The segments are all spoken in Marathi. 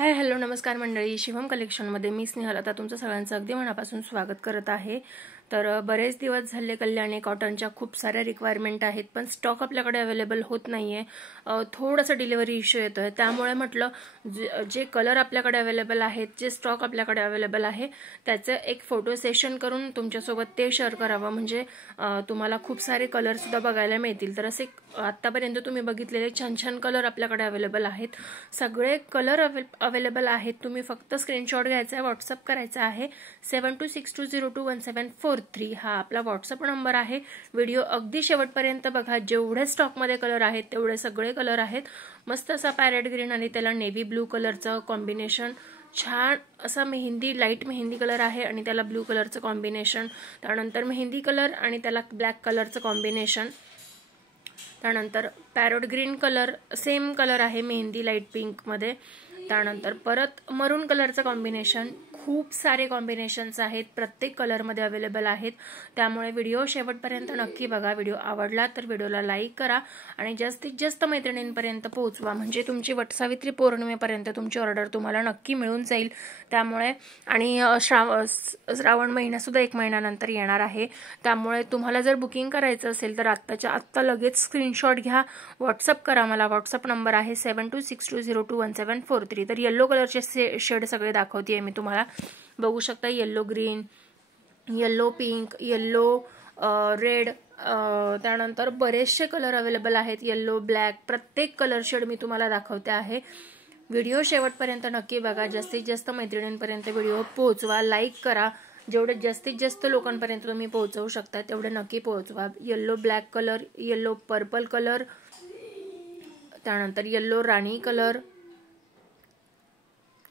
हाय हॅलो नमस्कार मंडळी, शिवम कलेक्शनमध्ये मी स्नेहल आता तुमचं सगळ्यांचं अगदी मनापासून स्वागत करत आहे। तर बरेच दिवस झाले कल्याणी कॉटनच्या खूप साऱ्या रिक्वायरमेंट आहेत, पण स्टॉक आपल्याकडे अवेलेबल होत नाहीये। थोडासा डिलिव्हरी इश्यू येतोय, त्यामुळे म्हटलं जे कलर आपल्याकडे अवेलेबल आहेत, जे स्टॉक आपल्याकडे अवेलेबल आहे त्याचं एक फोटो सेशन करून तुमच्यासोबत ते शेअर करावं, म्हणजे तुम्हाला खूप सारे कलर सुद्धा बघायला मिळतील। तर असे आतापर्यंत तुम्ही बघितलेले छान छान कलर आपल्याकडे अवेलेबल आहेत, सगळे कलर अवेलेबल आहेत। तुम्ही फक्त स्क्रीनशॉट घ्यायचा आहे, व्हॉट्सअप करायचा आहे 7262021743 हा आपला व्हॉट्सअप नंबर आहे। व्हिडिओ अगदी शेवटपर्यंत बघा, जेवढे स्टॉक मध्ये कलर आहेत तेवढे सगळे कलर आहेत। मस्त असा पॅरेट ग्रीन आणि त्याला नेव्ही ब्लू कलरचं कॉम्बिनेशन, छान असा मेहंदी लाईट मेहंदी कलर आहे आणि त्याला ब्लू कलरचं कॉम्बिनेशन, त्यानंतर मेहंदी कलर आणि त्याला ब्लॅक कलरचं कॉम्बिनेशन, त्यानंतर parrot green colour same colour आहे मेहंदी लाईट पिंक मध्ये, त्यानंतर परत मरून कलरचं कॉम्बिनेशन। खूप सारे कॉम्बिनेशन्स आहेत, प्रत्येक कलर मध्ये अवेलेबल आहेत, त्यामुळे व्हिडिओ शेवटपर्यंत नक्की बघा। व्हिडिओ आवडला तर व्हिडिओला लाईक करा आणि जास्तीत जास्त मैत्रिणींपर्यंत पोहोचवा, म्हणजे तुमची वटसावित्री पौर्णिमेपर्यंत तुमची ऑर्डर तुम्हाला नक्की मिळून जाईल। त्यामुळे आणि श्रावण महिना सुद्धा 1 महिन्यानंतर येणार आहे, त्यामुळे तुम्हाला जर बुकिंग करायचं असेल तर आत्ताच्या आत्ता लगेच स्क्रीनशॉट घ्या, व्हॉट्सअप करा मला। व्हॉट्सअप नंबर आहे 7262021743। तर येलो कलरचे शेड सगळे दाखवते मी तुम्हाला, बघू शकता। Yellow green, yellow pink, yellow red, त्यानंतर बरेचसे कलर अवेलेबल आहेत, येलो ब्लॅक, प्रत्येक कलर शेड मी तुम्हाला दाखवते आहे। व्हिडिओ शेवटपर्यंत नक्की बघा, जास्तीत जास्त मैत्रिणींपर्यंत व्हिडिओ पोहोचवा, लाईक करा, जेवढे जास्तीत जास्त लोकांपर्यंत तुम्ही पोहोचवू शकता तेवढे नक्की पोहोचवा। Yellow black colour, yellow purple colour, त्यानंतर येलो राणी कलर,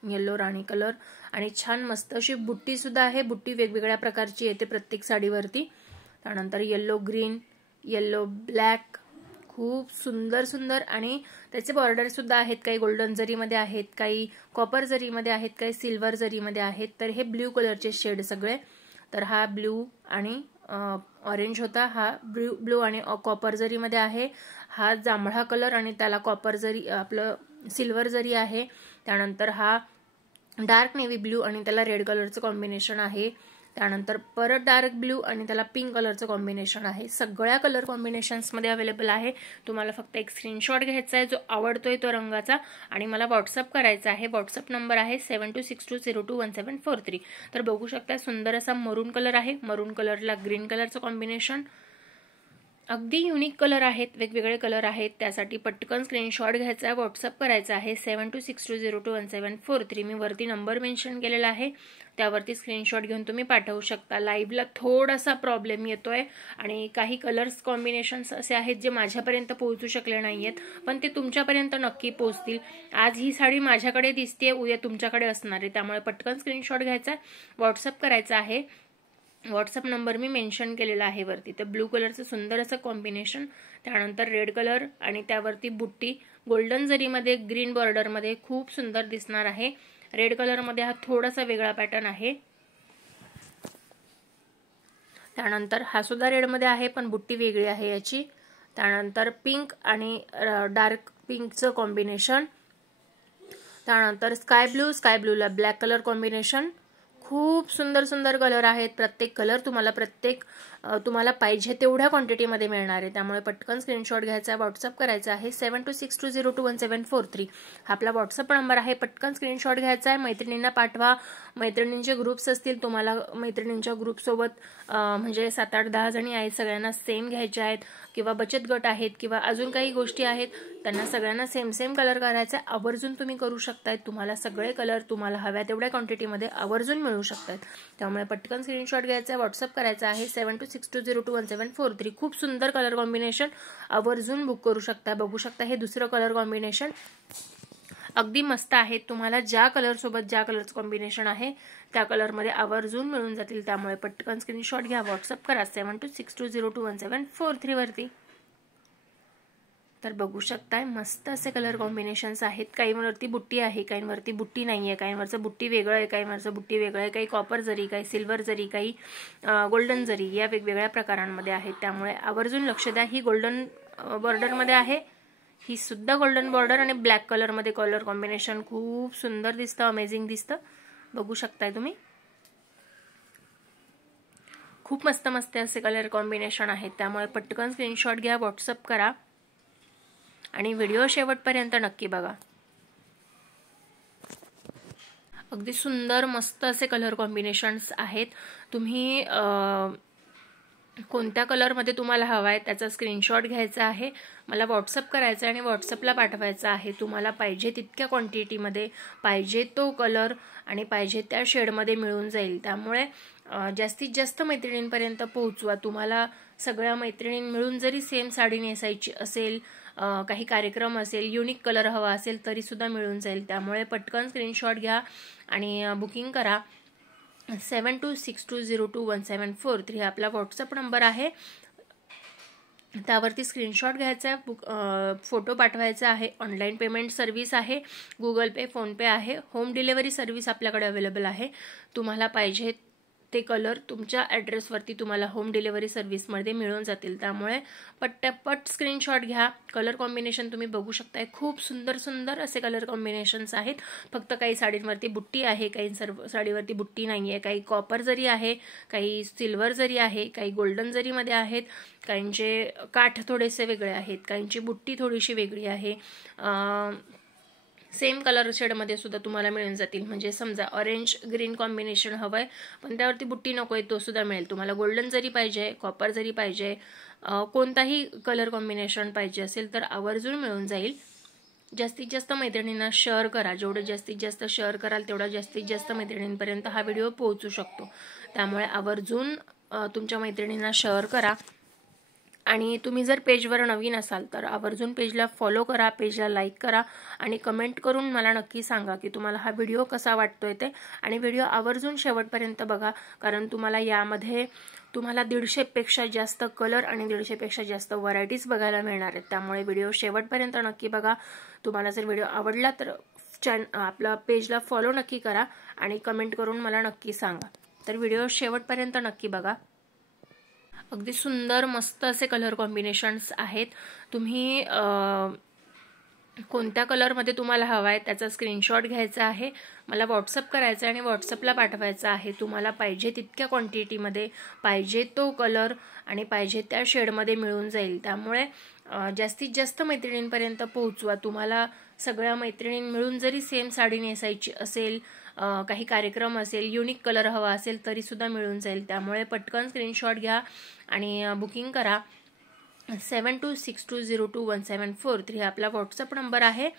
येलो राणी कलर आणि छान मस्त अशी बुट्टी सुद्धा आहे, बुट्टी वेगवेगळ्या प्रकारची येते प्रत्येक साडीवरती। त्यानंतर येलो ग्रीन, येलो ब्लॅक, खूप सुंदर सुंदर आणि त्याचे बॉर्डर सुद्धा आहेत, काही गोल्डन जरीमध्ये आहेत, काही कॉपर जरीमध्ये आहेत, काही सिल्वर जरीमध्ये आहेत। तर हे ब्ल्यू कलरचे शेड सगळे, तर हा ब्ल्यू आणि ऑरेंज होता, हा ब्ल्यू आणि कॉपर जरीमध्ये आहे, हा जांभळा कलर आणि त्याला कॉपर जरी आपलं सिल्वर जरी आहे, त्यानंतर हा डार्क नेव्ही ब्ल्यू आणि त्याला रेड कलरचं कॉम्बिनेशन आहे, त्यानंतर परत डार्क ब्ल्यू आणि त्याला पिंक कलरचं कॉम्बिनेशन आहे। सगळ्या कलर कॉम्बिनेशन्स मध्ये अवेलेबल आहे, तुम्हाला फक्त एक स्क्रीनशॉट घ्यायचा आहे जो आवडतोय तो रंगाचा आणि मला व्हॉट्सअप करायचा आहे। व्हॉट्सअप नंबर आहे 7262021743। तर बघू शकता सुंदर असा मरून कलर आहे, मरून कलरला ग्रीन कलरचं कॉम्बिनेशन, अगदी युनिक कलर आहेत, वेगवेगळे कलर आहेत, त्यासाठी पटकन स्क्रीनशॉट घ्यायचा आहे, व्हॉट्सअप करायचा आहे 7262021743। मी वरती नंबर मेन्शन केलेला आहे, त्यावरती स्क्रीनशॉट घेऊन तुम्ही पाठवू शकता। लाईव्हला थोडासा प्रॉब्लेम येतोय आणि काही कलर्स कॉम्बिनेशन्स असे आहेत जे माझ्यापर्यंत पोहोचू शकले नाहीयेत, पण ते तुमच्यापर्यंत नक्की पोहोचतील। आज ही साडी माझ्याकडे दिसते, उद्या तुमच्याकडे असणार आहे, त्यामुळे पटकन स्क्रीनशॉट घ्यायचा, व्हॉट्सअप करायचा आहे। व्हॉट्सअप नंबर मी मेन्शन केलेला आहे वरती। तर ब्लू कलरचं सुंदर असं कॉम्बिनेशन, त्यानंतर रेड कलर आणि त्यावरती बुट्टी गोल्डन जरीमध्ये ग्रीन बॉर्डर मध्ये खूप सुंदर दिसणार आहे। रेड कलर मध्ये हा थोडासा वेगळा पॅटर्न आहे, त्यानंतर हा सुद्धा रेड मध्ये आहे पण बुट्टी वेगळी आहे याची, त्यानंतर पिंक आणि डार्क पिंकचं कॉम्बिनेशन, त्यानंतर स्काय ब्लूला ब्लॅक कलर कॉम्बिनेशन। खूप सुंदर सुंदर कलर आहेत, प्रत्येक कलर तुम्हाला पाहिजे तेवढ्या क्वांटिटीमध्ये मिळणार आहे, त्यामुळे पटकन स्क्रीनशॉट घ्यायचा, व्हॉट्सअप करायचा आहे 7262021743 हा आपला व्हॉट्सअप नंबर आहे। पटकन स्क्रीनशॉट घ्यायचा आहे, मैत्रिणींना पाठवा, मैत्रिणींचे ग्रुप्स असतील, तुम्हाला मैत्रिणींच्या ग्रुपसोबत म्हणजे 7, 8, 10 जणी आहेत, सगळ्यांना सेम घ्यायचे आहेत, किंवा बचत गट आहेत किंवा अजून काही गोष्टी आहेत, त्यांना सगळ्यांना सेम कलर करायचा, आवर्जून तुम्ही करू शकताय। तुम्हाला सगळे कलर तुम्हाला हव्या तेवढ्या क्वांटिटीमध्ये आवर्जून मिळू शकतात, त्यामुळे पटकन स्क्रीनशॉट घ्यायचा, व्हॉट्सअप करायचा आहे 7262021743। खूप सुंदर कलर कॉम्बिनेशन, आवर्जून बुक करू शकता। बघू शकता हे दुसरं कलर कॉम्बिनेशन अगदी मस्त आहे, तुम्हाला ज्या कलर सोबत ज्या कलरचं कॉम्बिनेशन आहे त्या कलर मध्ये आवर्जून मिळून जातील, त्यामुळे पटकन स्क्रीनशॉट घ्या, व्हॉट्सअप करा 7262021743 वरती। तर बघू शकताय मस्त असे कलर कॉम्बिनेशन्स आहेत, काहींवरती बुट्टी आहे, काहींवरती बुट्टी नाहीये, काहींवरचं बुट्टी वेगळं आहे, काहींवरचं बुट्टी वेगळं आहे, काही कॉपर जरी, काही सिल्वर जरी, काही गोल्डन जरी, या वेगवेगळ्या प्रकारांमध्ये आहेत, त्यामुळे आवर्जून लक्ष द्या। ही गोल्डन बॉर्डर मध्ये आहे, ही सुद्धा गोल्डन बॉर्डर आणि ब्लॅक कलर मध्ये कलर कॉम्बिनेशन खूप सुंदर दिसतं, अमेझिंग दिसतं, बघू शकताय तुम्ही. खूप मस्त मस्त असे कलर कॉम्बिनेशन आहेत, त्यामुळे पटकन स्क्रीनशॉट घ्या, व्हॉट्सअप करा आणि व्हिडिओ शेवटपर्यंत नक्की बघा. अगदी सुंदर मस्त असे कलर कॉम्बिनेशन्स आहेत. तुम्ही कोणत्या कलरमध्ये तुम्हाला हवा आहे त्याचा स्क्रीनशॉट घ्यायचा आहे, मला व्हॉट्सअप करायचा आणि व्हॉट्सअपला पाठवायचा आहे. तुम्हाला पाहिजे तितक्या क्वांटिटीमध्ये पाहिजे तो कलर आणि पाहिजे त्या शेडमध्ये मिळून जाईल. त्यामुळे जास्तीत जास्त मैत्रिणींपर्यंत पोहोचवा. तुम्हाला सगळ्या मैत्रिणी मिळून जरी सेम साडी नेसायची असेल, काही कार्यक्रम असेल, युनिक कलर हवा असेल तरी सुद्धा मिळून जाईल. त्यामुळे पटकन स्क्रीनशॉट घ्या आणि बुकिंग करा. 7262021743 आपला व्हॉट्सअप नंबर आहे, त्यावरती स्क्रीनशॉट घ्यायचा आहे, फोटो पाठवायचा आहे. ऑनलाईन पेमेंट सर्व्हिस आहे, गुगल पे, फोनपे आहे. होम डिलिव्हरी सर्व्हिस आपल्याकडे अवेलेबल आहे. तुम्हाला पाहिजे ते कलर तुमच्या ॲड्रेसवरती तुम्हाला होम डिलिव्हरी सर्व्हिसमध्ये मिळून जातील. त्यामुळे पटपट स्क्रीनशॉट घ्या. कलर कॉम्बिनेशन तुम्ही बघू शकताय, खूप सुंदर सुंदर असे कलर कॉम्बिनेशन्स आहेत. फक्त काही साडींवरती बुट्टी आहे, काही साडीवरती बुट्टी नाही आहे, काही कॉपर जरी आहे, काही सिल्वर जरी आहे, काही गोल्डन जरीमध्ये आहेत, काहींचे काठ थोडेसे वेगळे आहेत, काहींची बुट्टी थोडीशी वेगळी आहे. सेम कलर शेडमध्ये सुद्धा तुम्हाला मिळून जातील. म्हणजे समजा ऑरेंज ग्रीन कॉम्बिनेशन हवंय पण त्यावरती बुट्टी नकोय, तो सुद्धा मिळेल तुम्हाला. गोल्डन जरी पाहिजे, कॉपर जरी पाहिजे, कोणताही कलर कॉम्बिनेशन पाहिजे असेल तर आवर्जून मिळून जाईल. जास्तीत जास्त मैत्रिणींना शेअर करा. जेवढं जास्तीत जास्त शेअर कराल तेवढा जास्तीत जास्त मैत्रिणींपर्यंत हा व्हिडिओ पोहोचू शकतो. त्यामुळे आवर्जून तुमच्या मैत्रिणींना शेअर करा. आणि तुम्ही जर पेजवर नवीन असाल तर आवर्जून पेजला फॉलो करा, पेजला लाईक करा आणि कमेंट करून मला नक्की सांगा की तुम्हाला हा व्हिडिओ कसा वाटतोय ते. आणि व्हिडिओ आवर्जून शेवटपर्यंत बघा, कारण तुम्हाला यामध्ये 150 पेक्षा जास्त कलर आणि 150 पेक्षा जास्त व्हरायटीज बघायला मिळणार आहेत. त्यामुळे व्हिडिओ शेवटपर्यंत नक्की बघा. तुम्हाला जर व्हिडिओ आवडला तर आपला पेजला फॉलो नक्की करा आणि कमेंट करून मला नक्की सांगा. तर व्हिडिओ शेवटपर्यंत नक्की बघा. अगदी सुंदर मस्त असे कलर कॉम्बिनेशन्स आहेत. तुम्ही कोणत्या कलरमध्ये तुम्हाला हवा आहे त्याचा स्क्रीनशॉट घ्यायचा आहे, मला व्हॉट्सअप करायचा आणि व्हॉट्सअपला पाठवायचा आहे. तुम्हाला पाहिजे तितक्या क्वांटिटीमध्ये पाहिजे तो कलर आणि पाहिजे त्या शेडमध्ये मिळून जाईल. त्यामुळे जास्तीत जास्त मैत्रिणींपर्यंत पोहोचवा. तुम्हाला सगळ्या मैत्रिणी मिळून जरी सेम साडी नेसायची असेल, काही कार्यक्रम असेल, युनिक कलर हवा असेल तरी सुद्धा मिळून जाईल. त्यामुळे पटकन स्क्रीनशॉट घ्या आणि बुकिंग करा. 7262021743 आपला व्हॉट्सअप नंबर आहे,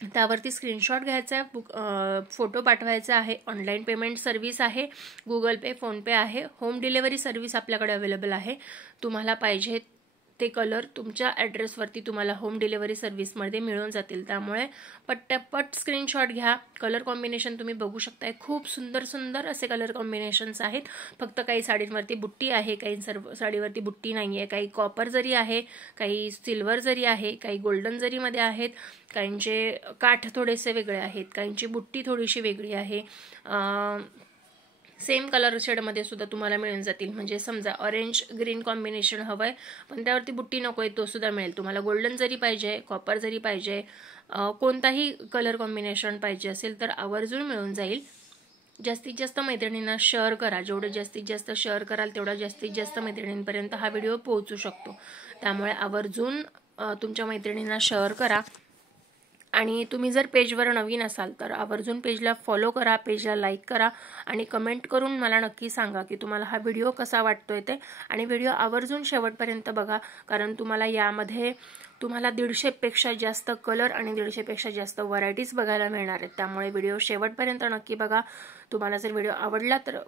त्यावरती स्क्रीनशॉट घ्यायचा आहे, फोटो पाठवायचा आहे. ऑनलाईन पेमेंट सर्व्हिस आहे, गुगल पे, फोनपे आहे. होम डिलिव्हरी सर्व्हिस आपल्याकडे अवेलेबल आहे. तुम्हाला पाहिजे ते कलर तुमच्या ॲड्रेसवरती तुम्हाला होम डिलिव्हरी सर्व्हिसमध्ये मिळून जातील. त्यामुळे पटपट स्क्रीनशॉट घ्या. कलर कॉम्बिनेशन तुम्ही बघू शकताय, खूप सुंदर सुंदर असे कलर कॉम्बिनेशन्स आहेत. फक्त काही साडींवरती बुट्टी आहे, काही साडीवरती बुट्टी नाही आहे, काही कॉपर जरी आहे, काही सिल्वर जरी आहे, काही गोल्डन जरीमध्ये आहेत, काहींचे काठ थोडेसे वेगळे आहेत, काहींची बुट्टी थोडीशी वेगळी आहे. सेम कलर शेडमध्ये सुद्धा तुम्हाला मिळून जातील. म्हणजे समजा ऑरेंज ग्रीन कॉम्बिनेशन हवंय पण त्यावरती बुट्टी नकोय, तो सुद्धा मिळेल तुम्हाला. गोल्डन जरी पाहिजे, कॉपर जरी पाहिजे, कोणताही कलर कॉम्बिनेशन पाहिजे असेल तर आवर्जून मिळून जाईल. जास्तीत जास्त मैत्रिणींना शेअर करा. जेवढं जास्तीत जास्त शेअर कराल तेवढा जास्तीत जास्त मैत्रिणींपर्यंत हा व्हिडिओ पोहोचू शकतो. त्यामुळे आवर्जून तुमच्या मैत्रिणींना शेअर करा. आणि तुम्ही जर पेजवर नवीन असाल तर आवर्जून पेजला फॉलो करा, पेजला लाईक करा आणि कमेंट करून मला नक्की सांगा की तुम्हाला हा व्हिडिओ कसा वाटतोय ते. आणि व्हिडिओ आवर्जून शेवटपर्यंत बघा, कारण तुम्हाला यामध्ये 150 पेक्षा जास्त कलर आणि 150 पेक्षा जास्त व्हरायटीज बघायला मिळणार आहेत. त्यामुळे व्हिडिओ शेवटपर्यंत नक्की बघा. तुम्हाला जर व्हिडिओ आवडला तर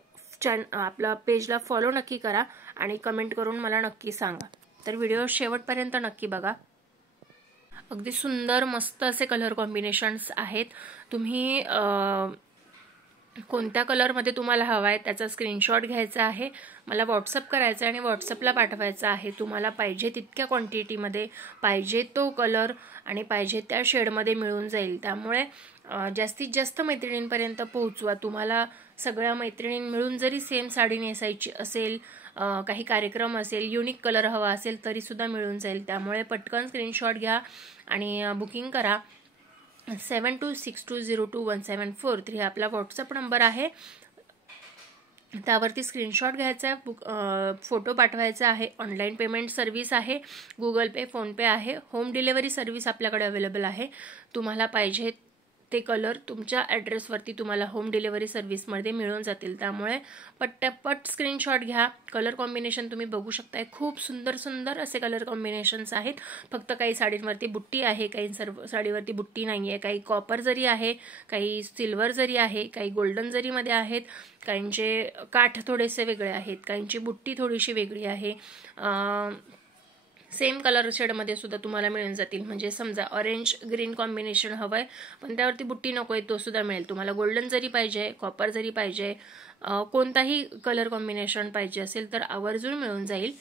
आपला पेजला फॉलो नक्की करा आणि कमेंट करून मला नक्की सांगा. तर व्हिडिओ शेवटपर्यंत नक्की बघा. अगदी सुंदर मस्त असे कलर कॉम्बिनेशन्स आहेत. तुम्ही कोणत्या कलरमध्ये तुम्हाला हवा आहे त्याचा स्क्रीनशॉट घ्यायचा आहे, मला व्हॉट्सअप करायचा आणि व्हॉट्सअपला पाठवायचा आहे. तुम्हाला पाहिजे तितक्या क्वांटिटीमध्ये पाहिजे तो कलर आणि पाहिजे त्या शेडमध्ये मिळून जाईल. त्यामुळे जास्तीत जास्त मैत्रिणींपर्यंत पोहोचवा. तुम्हाला सगळ्या मैत्रिणी मिळून जरी सेम साडी नेसायची असेल, काही कार्यक्रम असेल, युनिक कलर हवा असेल तरीसुद्धा मिळून जाईल. त्यामुळे पटकन स्क्रीनशॉट घ्या आणि बुकिंग करा. 7262021743 आपला व्हॉट्सअप नंबर आहे. त्यावरती स्क्रीनशॉट घ्यायचा आहे, फोटो पाठवायचा आहे. ऑनलाईन पेमेंट सर्व्हिस आहे, गुगल पे, फोनपे आहे. होम डिलिव्हरी सर्व्हिस आपल्याकडे अवेलेबल आहे. तुम्हाला पाहिजे ते कलर तुमच्या ॲड्रेसवरती तुम्हाला होम डिलिव्हरी सर्व्हिसमध्ये मिळून जातील. त्यामुळे पट स्क्रीनशॉट घ्या. कलर कॉम्बिनेशन तुम्ही बघू शकताय, खूप सुंदर सुंदर असे कलर कॉम्बिनेशन्स आहेत. फक्त काही साडींवरती बुट्टी आहे, काही साडीवरती बुट्टी नाही आहे. काही कॉपर जरी आहे, काही सिल्वर जरी आहे, काही गोल्डन जरीमध्ये आहेत. काहींचे काठ थोडेसे वेगळे आहेत, काहींची बुट्टी थोडीशी वेगळी आहे. सेम कलर शेडमध्ये सुद्धा तुम्हाला मिळून जातील. म्हणजे समजा ऑरेंज ग्रीन कॉम्बिनेशन हवं आहे पण त्यावरती बुट्टी नको आहे, तो सुद्धा मिळेल तुम्हाला. गोल्डन जरी पाहिजे, कॉपर जरी पाहिजे, कोणताही कलर कॉम्बिनेशन पाहिजे असेल तर आवर्जून मिळून जाईल.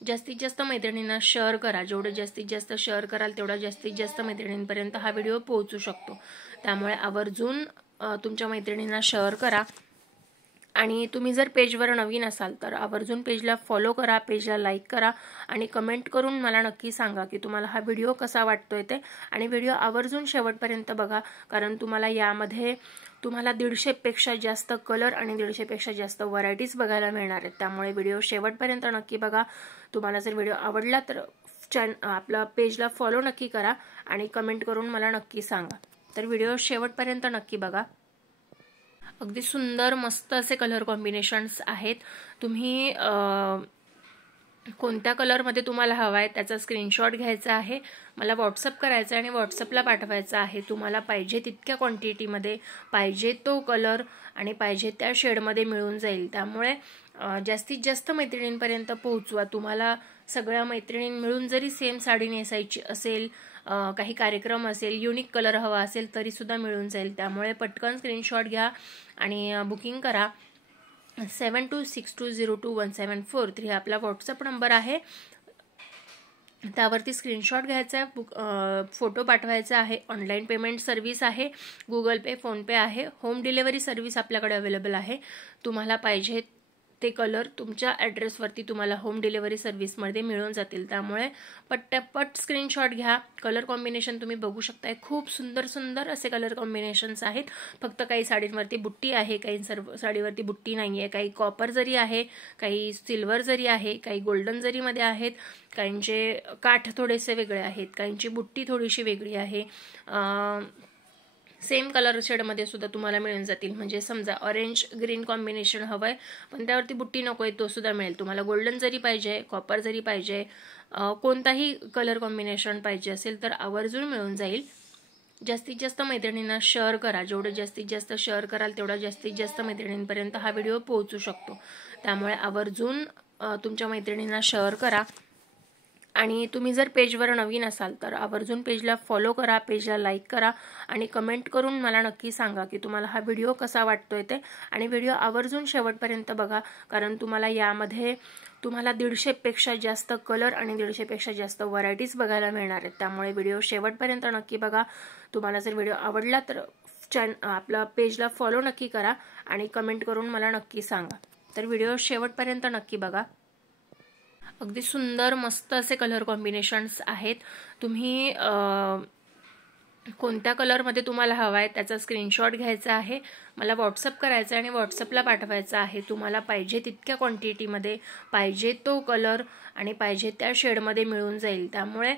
जास्तीत जास्त मैत्रिणींना शेअर करा. जेवढं जास्तीत जास्त शेअर कराल तेवढा जास्तीत जास्त मैत्रिणींपर्यंत हा व्हिडिओ पोहोचू शकतो. त्यामुळे आवर्जून तुमच्या मैत्रिणींना शेअर करा. आणि तुम्ही जर पेजवर नवीन असाल तर आवर्जून पेजला फॉलो करा, पेजला लाईक करा आणि कमेंट करून मला नक्की सांगा की तुम्हाला हा व्हिडिओ कसा वाटतोय ते. आणि व्हिडिओ आवर्जून शेवटपर्यंत बघा, कारण तुम्हाला यामध्ये 150पेक्षा जास्त कलर आणि 150पेक्षा जास्त व्हरायटीज बघायला मिळणार आहेत. त्यामुळे व्हिडिओ शेवटपर्यंत नक्की बघा. तुम्हाला जर व्हिडिओ आवडला तर आपला पेजला फॉलो नक्की करा आणि कमेंट करून मला नक्की सांगा. तर व्हिडिओ शेवटपर्यंत नक्की बघा. अगदी सुंदर मस्त असे कलर कॉम्बिनेशन्स आहेत. तुम्ही कोणत्या कलरमध्ये तुम्हाला हवा आहे त्याचा स्क्रीनशॉट घ्यायचा आहे, मला व्हॉट्सअप करायचा आणि व्हॉट्सअपला पाठवायचा आहे. तुम्हाला पाहिजे तितक्या क्वांटिटीमध्ये पाहिजे तो कलर आणि पाहिजे त्या शेडमध्ये मिळून जाईल. त्यामुळे जास्तीत जास्त मैत्रिणींपर्यंत पोहोचवा. तुम्हाला सगळ्या मैत्रिणी मिळून जरी सेम साडी नेसायची असेल, काही कार्यक्रम असेल, युनिक कलर हवा असेल तरीसुद्धा मिळून जाईल. त्यामुळे पटकन स्क्रीनशॉट घ्या आणि बुकिंग करा. 7262021743 आपला व्हॉट्सअप नंबर आहे. त्यावरती स्क्रीनशॉट घ्यायचा आहे, फोटो पाठवायचा आहे. ऑनलाईन पेमेंट सर्व्हिस आहे, गुगल पे, फोनपे आहे. होम डिलिव्हरी सर्व्हिस आपल्याकडे अवेलेबल आहे. तुम्हाला पाहिजे ते कलर तुमच्या ॲड्रेसवरती तुम्हाला होम डिलिव्हरी सर्व्हिसमध्ये मिळून जातील. त्यामुळे पट स्क्रीनशॉट घ्या. कलर कॉम्बिनेशन तुम्ही बघू शकताय, खूप सुंदर सुंदर असे कलर कॉम्बिनेशन्स आहेत. फक्त काही साडींवरती बुट्टी आहे, काही साडीवरती बुट्टी नाही आहे. काही कॉपर जरी आहे, काही सिल्वर जरी आहे, काही गोल्डन जरीमध्ये आहेत. काहींचे काठ थोडेसे वेगळे आहेत, काहींची बुट्टी थोडीशी वेगळी आहे. सेम कलर शेडमध्ये सुद्धा तुम्हाला मिळून जातील. म्हणजे समजा ऑरेंज ग्रीन कॉम्बिनेशन हवं आहे पण त्यावरती बुट्टी नको आहे, तो सुद्धा मिळेल तुम्हाला. गोल्डन जरी पाहिजे, कॉपर जरी पाहिजे, कोणताही कलर कॉम्बिनेशन पाहिजे असेल तर आवर्जून मिळून जाईल. जास्तीत जास्त मैत्रिणींना शेअर करा. जेवढं जास्तीत जास्त शेअर कराल तेवढा जास्तीत जास्त मैत्रिणींपर्यंत हा व्हिडिओ पोहोचू शकतो. त्यामुळे आवर्जून तुमच्या मैत्रिणींना शेअर करा. आणि तुम्ही जर पेजवर नवीन असाल तर आवर्जून पेजला फॉलो करा, पेजला लाईक करा आणि कमेंट करून मला नक्की सांगा की तुम्हाला हा व्हिडिओ कसा वाटतोय ते. आणि व्हिडिओ आवर्जून शेवटपर्यंत बघा, कारण तुम्हाला यामध्ये 150पेक्षा जास्त कलर आणि 150पेक्षा जास्त व्हरायटीज बघायला मिळणार आहेत. त्यामुळे व्हिडिओ शेवटपर्यंत नक्की बघा. तुम्हाला जर व्हिडिओ आवडला तर आपला पेजला फॉलो नक्की करा आणि कमेंट करून मला नक्की सांगा. तर व्हिडिओ शेवटपर्यंत नक्की बघा. अगदी सुंदर मस्त असे कलर कॉम्बिनेशन्स आहेत. तुम्ही कोणत्या कलरमध्ये तुम्हाला हवा आहे त्याचा स्क्रीनशॉट घ्यायचा आहे, मला व्हॉट्सअप करायचा आणि व्हॉट्सअपला पाठवायचा आहे. तुम्हाला पाहिजे तितक्या क्वांटिटीमध्ये पाहिजे तो कलर आणि पाहिजे त्या शेडमध्ये मिळून जाईल. त्यामुळे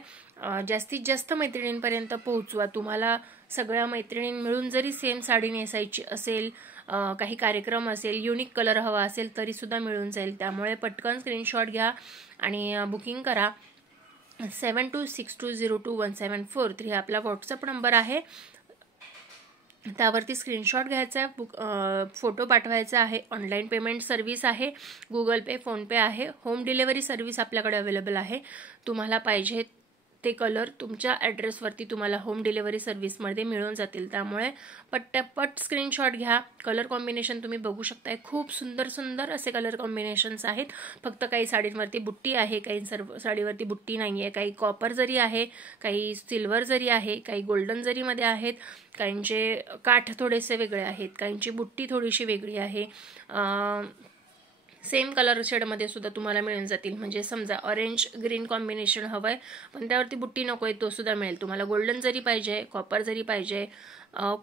जास्तीत जास्त मैत्रिणींपर्यंत पोहोचवा. तुम्हाला सगळ्या मैत्रिणी मिळून जरी सेम साडी नेसायची असेल, काही कार्यक्रम असेल, युनिक कलर हवा असेल तरीसुद्धा मिळून जाईल. त्यामुळे पटकन स्क्रीनशॉट घ्या आणि बुकिंग करा. 7262021743 आपला व्हॉट्सअप नंबर आहे. त्यावरती स्क्रीनशॉट घ्यायचा आहे, फोटो पाठवायचा आहे. ऑनलाईन पेमेंट सर्व्हिस आहे, गुगल पे, फोनपे आहे. होम डिलिव्हरी सर्व्हिस आपल्याकडे अवेलेबल आहे. तुम्हाला पाहिजे ते कलर तुमच्या ॲड्रेसवरती तुम्हाला होम डिलिव्हरी सर्व्हिसमध्ये मिळून जातील. त्यामुळे पट स्क्रीनशॉट घ्या. कलर कॉम्बिनेशन तुम्ही बघू शकताय, खूप सुंदर सुंदर असे कलर कॉम्बिनेशन्स आहेत. फक्त काही साडींवरती बुट्टी आहे, काही साडीवरती बुट्टी नाही आहे. काही कॉपर जरी आहे, काही सिल्वर जरी आहे, काही गोल्डन जरीमध्ये आहेत. काहींचे काठ थोडेसे वेगळे आहेत, काहींची बुट्टी थोडीशी वेगळी आहे. सेम कलर शेडमध्ये सुद्धा तुम्हाला मिळून जातील. म्हणजे समजा ऑरेंज ग्रीन कॉम्बिनेशन हवंय पण त्यावरती बुट्टी नकोय तो सुद्धा मिळेल तुम्हाला. गोल्डन जरी पाहिजे, कॉपर जरी पाहिजे,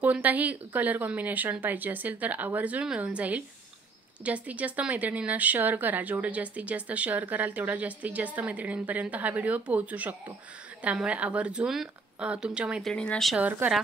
कोणताही कलर कॉम्बिनेशन पाहिजे असेल तर आवर्जून मिळून जाईल. जास्तीत जास्त मैत्रिणींना शेअर करा. जेवढं जास्तीत जास्त शेअर कराल तेवढा जास्तीत जास्त मैत्रिणींपर्यंत हा व्हिडिओ पोहोचू शकतो. त्यामुळे आवर्जून तुमच्या मैत्रिणींना शेअर करा.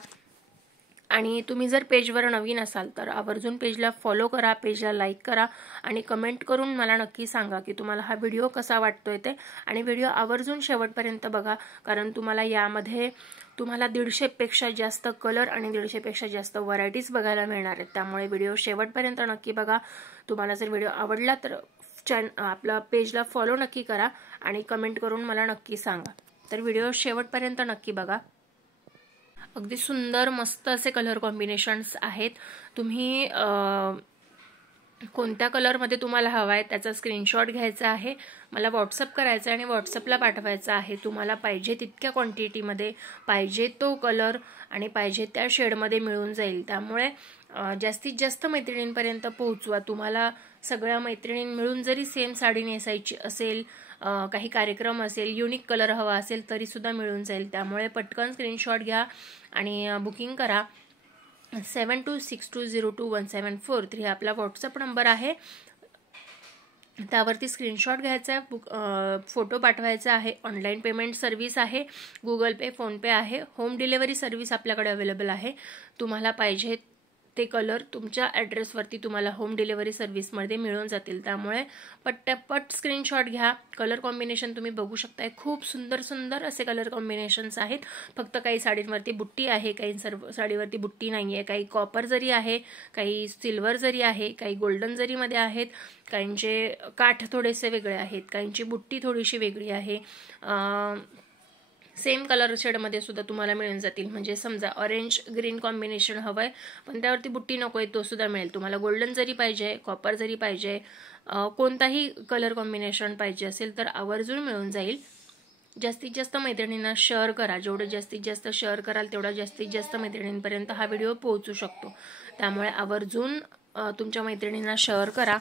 आणि तुम्ही जर पेजवर नवीन असाल तर आवर्जून पेजला फॉलो करा, पेजला लाईक करा आणि कमेंट करून मला नक्की सांगा की तुम्हाला हा व्हिडिओ कसा वाटतोय ते. आणि व्हिडिओ आवर्जून शेवटपर्यंत बघा, कारण तुम्हाला यामध्ये 150 पेक्षा जास्त कलर आणि 150 पेक्षा जास्त व्हरायटीज बघायला मिळणार आहेत. त्यामुळे व्हिडिओ शेवटपर्यंत नक्की बघा. तुम्हाला जर व्हिडिओ आवडला तर आपला पेजला फॉलो नक्की करा आणि कमेंट करून मला नक्की सांगा. तर व्हिडिओ शेवटपर्यंत नक्की बघा. अगदी सुंदर मस्त असे कलर कॉम्बिनेशन्स आहेत. तुम्ही कोणत्या कलरमध्ये तुम्हाला हवा आहे त्याचा स्क्रीनशॉट घ्यायचा आहे, मला व्हॉट्सअप करायचा आणि व्हॉट्सअपला पाठवायचा आहे. तुम्हाला पाहिजे तितक्या क्वांटिटीमध्ये पाहिजे तो कलर आणि पाहिजे त्या शेडमध्ये मिळून जाईल. त्यामुळे जास्तीत जास्त मैत्रिणींपर्यंत पोहोचवा. तुम्हाला सगळ्या मैत्रिणी मिळून जरी सेम साडी नेसायची असेल, काही कार्यक्रम असेल, युनिक कलर हवा असेल तरी सुद्धा मिळून जाईल. त्यामुळे पटकन स्क्रीनशॉट घ्या आणि बुकिंग करा. 7262021743 आपला व्हॉट्सअप नंबर आहे. त्यावरती स्क्रीनशॉट घ्यायचा आहे, फोटो पाठवायचा आहे. ऑनलाईन पेमेंट सर्व्हिस आहे, गुगल पे, फोनपे आहे. होम डिलिव्हरी सर्व्हिस आपल्याकडे अवेलेबल आहे. तुम्हाला पाहिजे ते कलर तुमच्या ॲड्रेसवरती तुम्हाला होम डिलिव्हरी सर्व्हिसमध्ये मिळून जातील. त्यामुळे पटपट स्क्रीनशॉट घ्या. कलर कॉम्बिनेशन तुम्ही बघू शकताय, खूप सुंदर सुंदर असे कलर कॉम्बिनेशन्स आहेत. फक्त काही साडींवरती बुट्टी आहे, काही साडीवरती बुट्टी नाही आहे, काही कॉपर जरी आहे, काही सिल्वर जरी आहे, काही गोल्डन जरीमध्ये आहेत, काहींचे काठ थोडेसे वेगळे आहेत, काहींची बुट्टी थोडीशी वेगळी आहे. सेम कलर शेडमध्ये सुद्धा तुम्हाला मिळून जातील. म्हणजे समजा ऑरेंज ग्रीन कॉम्बिनेशन हवंय पण त्यावरती बुट्टी नकोय तो सुद्धा मिळेल तुम्हाला. गोल्डन जरी पाहिजे, कॉपर जरी पाहिजे, कोणताही कलर कॉम्बिनेशन पाहिजे असेल तर आवर्जून मिळून जाईल. जास्तीत जास्त मैत्रिणींना शेअर करा. जेवढं जास्तीत जास्त शेअर कराल तेवढा जास्तीत जास्त मैत्रिणींपर्यंत हा व्हिडिओ पोहोचू शकतो. त्यामुळे आवर्जून तुमच्या मैत्रिणींना शेअर करा.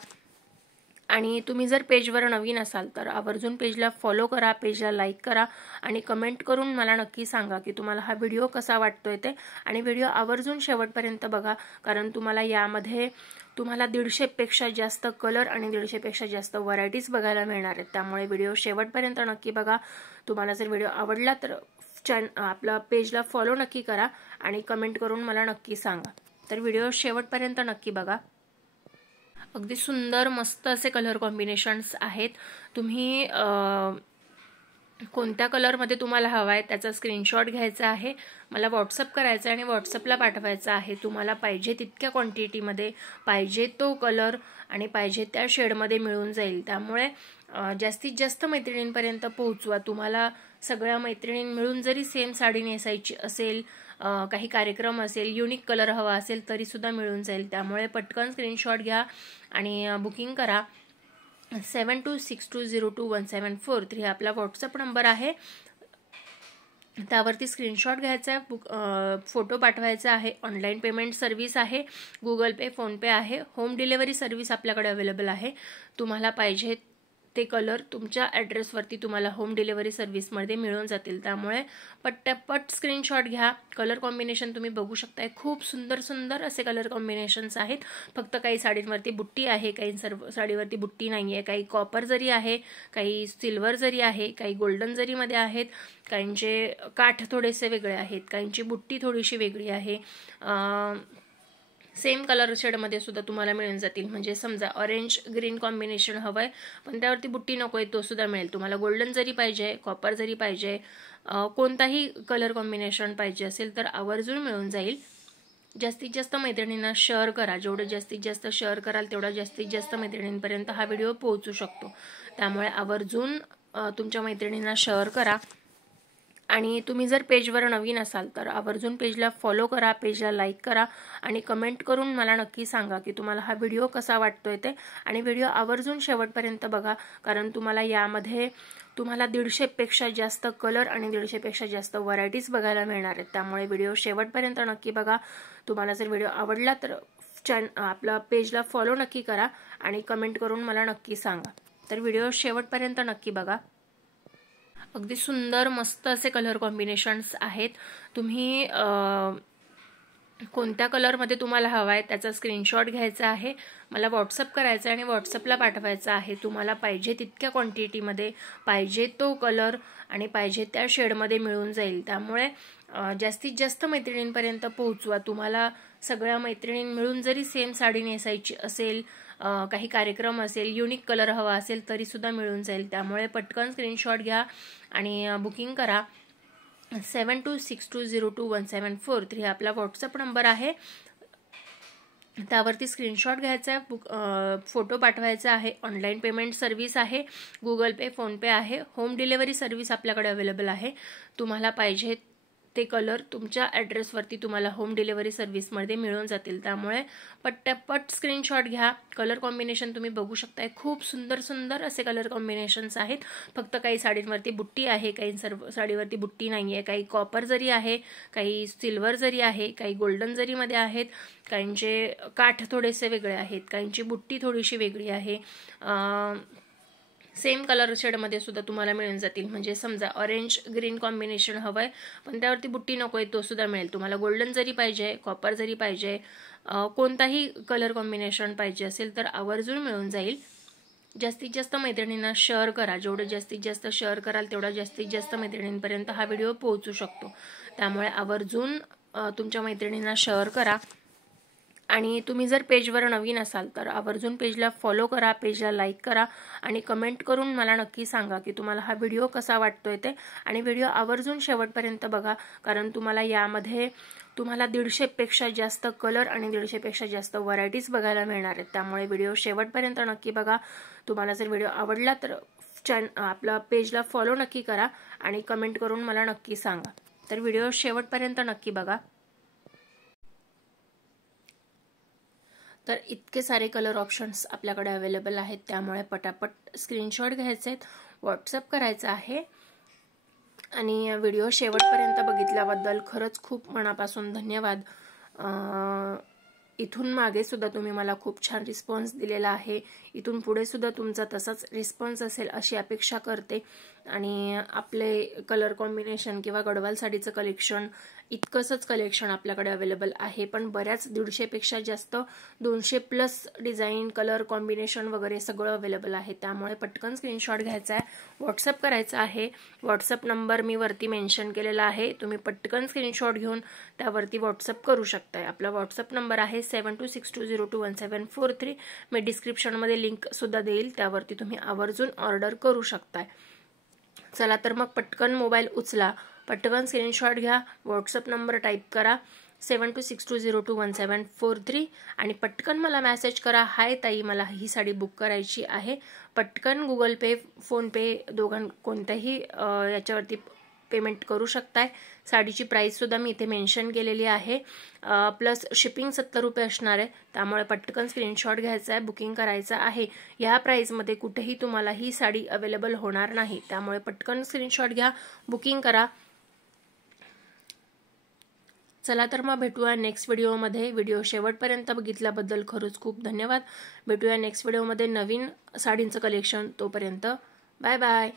आणि तुम्ही जर पेजवर नवीन असाल तर आवर्जून पेजला फॉलो करा, पेजला लाईक करा आणि कमेंट करून मला नक्की सांगा की तुम्हाला हा व्हिडिओ कसा वाटतोय ते. आणि व्हिडिओ आवर्जून शेवटपर्यंत बघा, कारण तुम्हाला यामध्ये 150 पेक्षा जास्त कलर आणि 150 पेक्षा जास्त व्हरायटीज बघायला मिळणार आहेत. त्यामुळे व्हिडिओ शेवटपर्यंत नक्की बघा. तुम्हाला जर व्हिडिओ आवडला तर आपला पेजला फॉलो नक्की करा आणि कमेंट करून मला नक्की सांगा. तर व्हिडिओ शेवटपर्यंत नक्की बघा. अगदी सुंदर मस्त असे कलर कॉम्बिनेशन्स आहेत. तुम्ही कोणत्या कलरमध्ये तुम्हाला हवा आहे त्याचा स्क्रीनशॉट घ्यायचा आहे, मला व्हॉट्सअप करायचा आणि व्हॉट्सअपला पाठवायचा आहे. तुम्हाला पाहिजे तितक्या क्वांटिटीमध्ये पाहिजे तो कलर आणि पाहिजे त्या शेडमध्ये मिळून जाईल. त्यामुळे जास्तीत जास्त मैत्रिणींपर्यंत पोहोचवा. तुम्हाला सगळ्या मैत्रिणी मिळून जरी सेम साडी नेसायची असेल, काही कार्यक्रम असेल, युनिक कलर हवा असेल तरी सुद्धा मिळून जाईल. त्यामुळे पटकन स्क्रीनशॉट घ्या आणि बुकिंग करा. 7262021743 आपला व्हॉट्सअप नंबर आहे. त्यावरती स्क्रीनशॉट घ्यायचा आहे, फोटो पाठवायचा आहे. ऑनलाईन पेमेंट सर्व्हिस आहे, गुगल पे, फोनपे आहे. होम डिलिव्हरी सर्व्हिस आपल्याकडे अवेलेबल आहे. तुम्हाला पाहिजे ते कलर तुमच्या ॲड्रेसवरती तुम्हाला होम डिलिव्हरी सर्व्हिसमध्ये मिळून जातील. त्यामुळे पटपट स्क्रीनशॉट घ्या. कलर कॉम्बिनेशन तुम्ही बघू शकताय, खूप सुंदर सुंदर असे कलर कॉम्बिनेशन्स आहेत. फक्त काही साडींवरती बुट्टी आहे, काही साडीवरती बुट्टी नाही आहे, काही कॉपर जरी आहे, काही सिल्वर जरी आहे, काही गोल्डन जरीमध्ये आहेत, काहींचे काठ थोडेसे वेगळे आहेत, काहींची बुट्टी थोडीशी वेगळी आहे. सेम कलर शेडमध्ये सुद्धा तुम्हाला मिळून जातील. म्हणजे समजा ऑरेंज ग्रीन कॉम्बिनेशन हवंय पण त्यावरती बुट्टी नकोय तो सुद्धा मिळेल तुम्हाला. गोल्डन जरी पाहिजे, कॉपर जरी पाहिजे, कोणताही कलर कॉम्बिनेशन पाहिजे असेल तर आवर्जून मिळून जाईल. जास्तीत जास्त मैत्रिणींना शेअर करा. जेवढं जास्तीत जास्त शेअर कराल तेवढा जास्तीत जास्त मैत्रिणींपर्यंत हा व्हिडिओ पोहोचू शकतो. त्यामुळे आवर्जून तुमच्या मैत्रिणींना शेअर करा. आणि तुम्ही जर पेजवर नवीन असाल तर आवर्जून पेजला फॉलो करा, पेजला लाईक करा आणि कमेंट करून मला नक्की सांगा की तुम्हाला हा व्हिडिओ कसा वाटतोय ते. आणि व्हिडिओ आवर्जून शेवटपर्यंत बघा, कारण तुम्हाला यामध्ये 150 पेक्षा जास्त कलर आणि 150 पेक्षा जास्त व्हरायटीज बघायला मिळणार आहेत. त्यामुळे व्हिडिओ शेवटपर्यंत नक्की बघा. तुम्हाला जर व्हिडिओ आवडला तर आपल्या पेजला फॉलो नक्की करा आणि कमेंट करून मला नक्की सांगा. तर व्हिडिओ शेवटपर्यंत नक्की बघा. अगदी सुंदर मस्त असे कलर कॉम्बिनेशन्स आहेत. तुम्ही कोणत्या कलरमध्ये तुम्हाला हवा आहे त्याचा स्क्रीनशॉट घ्यायचा आहे, मला व्हॉट्सअप करायचा आणि व्हॉट्सअपला पाठवायचा आहे. तुम्हाला पाहिजे तितक्या क्वांटिटीमध्ये पाहिजे तो कलर आणि पाहिजे त्या शेडमध्ये मिळून जाईल. त्यामुळे जास्तीत जास्त मैत्रिणींपर्यंत पोहोचवा. तुम्हाला सगळ्या मैत्रिणी मिळून जरी सेम साडी नेसायची असेल, काही कार्यक्रम असेल, युनिक कलर हवा असेल तरी सुद्धा मिळून जाईल. त्यामुळे पटकन स्क्रीनशॉट घ्या आणि बुकिंग करा. 7262021743 आपला व्हॉट्सअप नंबर आहे. त्यावरती स्क्रीनशॉट घ्यायचा आहे, फोटो पाठवायचा आहे. ऑनलाईन पेमेंट सर्व्हिस आहे, गुगल पे, फोनपे आहे. होम डिलिव्हरी सर्व्हिस आपल्याकडे अवेलेबल आहे. तुम्हाला पाहिजे ते कलर तुमच्या ॲड्रेसवरती तुम्हाला होम डिलिव्हरी सर्व्हिसमध्ये मिळून जातील. त्यामुळे पटपट स्क्रीनशॉट घ्या. कलर कॉम्बिनेशन तुम्ही बघू शकताय, खूप सुंदर सुंदर असे कलर कॉम्बिनेशन्स आहेत. फक्त काही साडींवरती बुट्टी आहे, काही साडीवरती बुट्टी नाही आहे, काही कॉपर जरी आहे, काही सिल्वर जरी आहे, काही गोल्डन जरीमध्ये आहेत, काहींचे काठ थोडेसे वेगळे आहेत, काहींची बुट्टी थोडीशी वेगळी आहे. सेम कलर शेडमध्ये सुद्धा तुम्हाला मिळून जातील. म्हणजे समजा ऑरेंज ग्रीन कॉम्बिनेशन हवंय पण त्यावरती बुट्टी नकोय, तो सुद्धा मिळेल तुम्हाला. गोल्डन जरी पाहिजे, कॉपर जरी पाहिजे, कोणताही कलर कॉम्बिनेशन पाहिजे असेल तर आवर्जून मिळून जाईल. जास्तीत जास्त मैत्रिणींना शेअर करा. जेवढं जास्तीत जास्त शेअर कराल तेवढा जास्तीत जास्त मैत्रिणींपर्यंत हा व्हिडिओ पोहोचू शकतो. त्यामुळे आवर्जून तुमच्या मैत्रिणींना शेअर करा. आणि तुम्ही जर पेजवर नवीन असाल तर आवर्जून पेजला फॉलो करा, पेजला लाईक करा आणि कमेंट करून मला नक्की सांगा की तुम्हाला हा व्हिडिओ कसा वाटतोय ते. आणि व्हिडिओ आवर्जून शेवटपर्यंत बघा, कारण तुम्हाला यामध्ये 150पेक्षा जास्त कलर आणि 150पेक्षा जास्त व्हरायटीज बघायला मिळणार आहेत. त्यामुळे व्हिडिओ शेवटपर्यंत नक्की बघा. तुम्हाला जर व्हिडिओ आवडला तर आपल्या पेजला फॉलो नक्की करा आणि कमेंट करून मला नक्की सांगा. तर व्हिडिओ शेवटपर्यंत नक्की बघा. तर इतके सारे कलर ऑप्शन्स आपल्याकडे अवेलेबल आहेत. त्यामुळे पटापट स्क्रीनशॉट घ्यायचे आहेत, व्हॉट्सअप करायचं आहे. आणि व्हिडिओ शेवटपर्यंत बघितल्याबद्दल खरंच खूप मनापासून धन्यवाद. इथून मागे सुद्धा तुम्ही मला खूप छान रिस्पॉन्स दिलेला आहे. इथून पुढे सुद्धा तुमचा तसाच रिस्पॉन्स असेल अशी अपेक्षा करते. आणि आपले कलर कॉम्बिनेशन किंवा गडवाल साडीचं कलेक्शन इतकंच कलेक्शन आपल्याकडे अवेलेबल आहे. पण बऱ्याच 150पेक्षा जास्त 200+ डिझाईन, कलर कॉम्बिनेशन वगैरे सगळं अवेलेबल आहे. त्यामुळे पटकन स्क्रीनशॉट घ्यायचा आहे, व्हॉट्सअप करायचा आहे. व्हॉट्सअप नंबर मी वरती मेन्शन केलेला आहे. तुम्ही पटकन स्क्रीनशॉट घेऊन त्यावरती व्हॉट्सअप करू शकताय. आपला व्हॉट्सअप नंबर आहे 7262021743. मी डिस्क्रिप्शनमध्ये लिंक सुद्धा देईल, त्यावरती तुम्ही आवर्जून ऑर्डर करू शकताय. चला तर मग पटकन मोबाईल उचला, पटकन स्क्रीनशॉट घ्या, व्हॉट्सअप नंबर टाईप करा 7262021743 आणि पटकन मला मेसेज करा, हाय ताई मला ही साडी बुक करायची आहे. पटकन गुगल पे, फोनपे कोणत्याही याच्यावरती पेमेंट करू शकताय. साडीची प्राइस सुद्धा मी इथे मेन्शन केलेली आहे. प्लस शिपिंग 70 रुपये असणार आहे. त्यामुळे पटकन स्क्रीनशॉट घ्यायचा आहे, बुकिंग करायचं आहे. या प्राइसमध्ये कुठेही तुम्हाला ही साडी अवेलेबल होणार नाही. त्यामुळे पटकन स्क्रीनशॉट घ्या, बुकिंग करा. चला तर मग भेटूया नेक्स्ट व्हिडिओमध्ये. व्हिडिओ शेवटपर्यंत बघितल्याबद्दल खरंच खूप धन्यवाद. भेटूया नेक्स्ट व्हिडिओमध्ये नवीन साडींचं कलेक्शन. तोपर्यंत बाय बाय.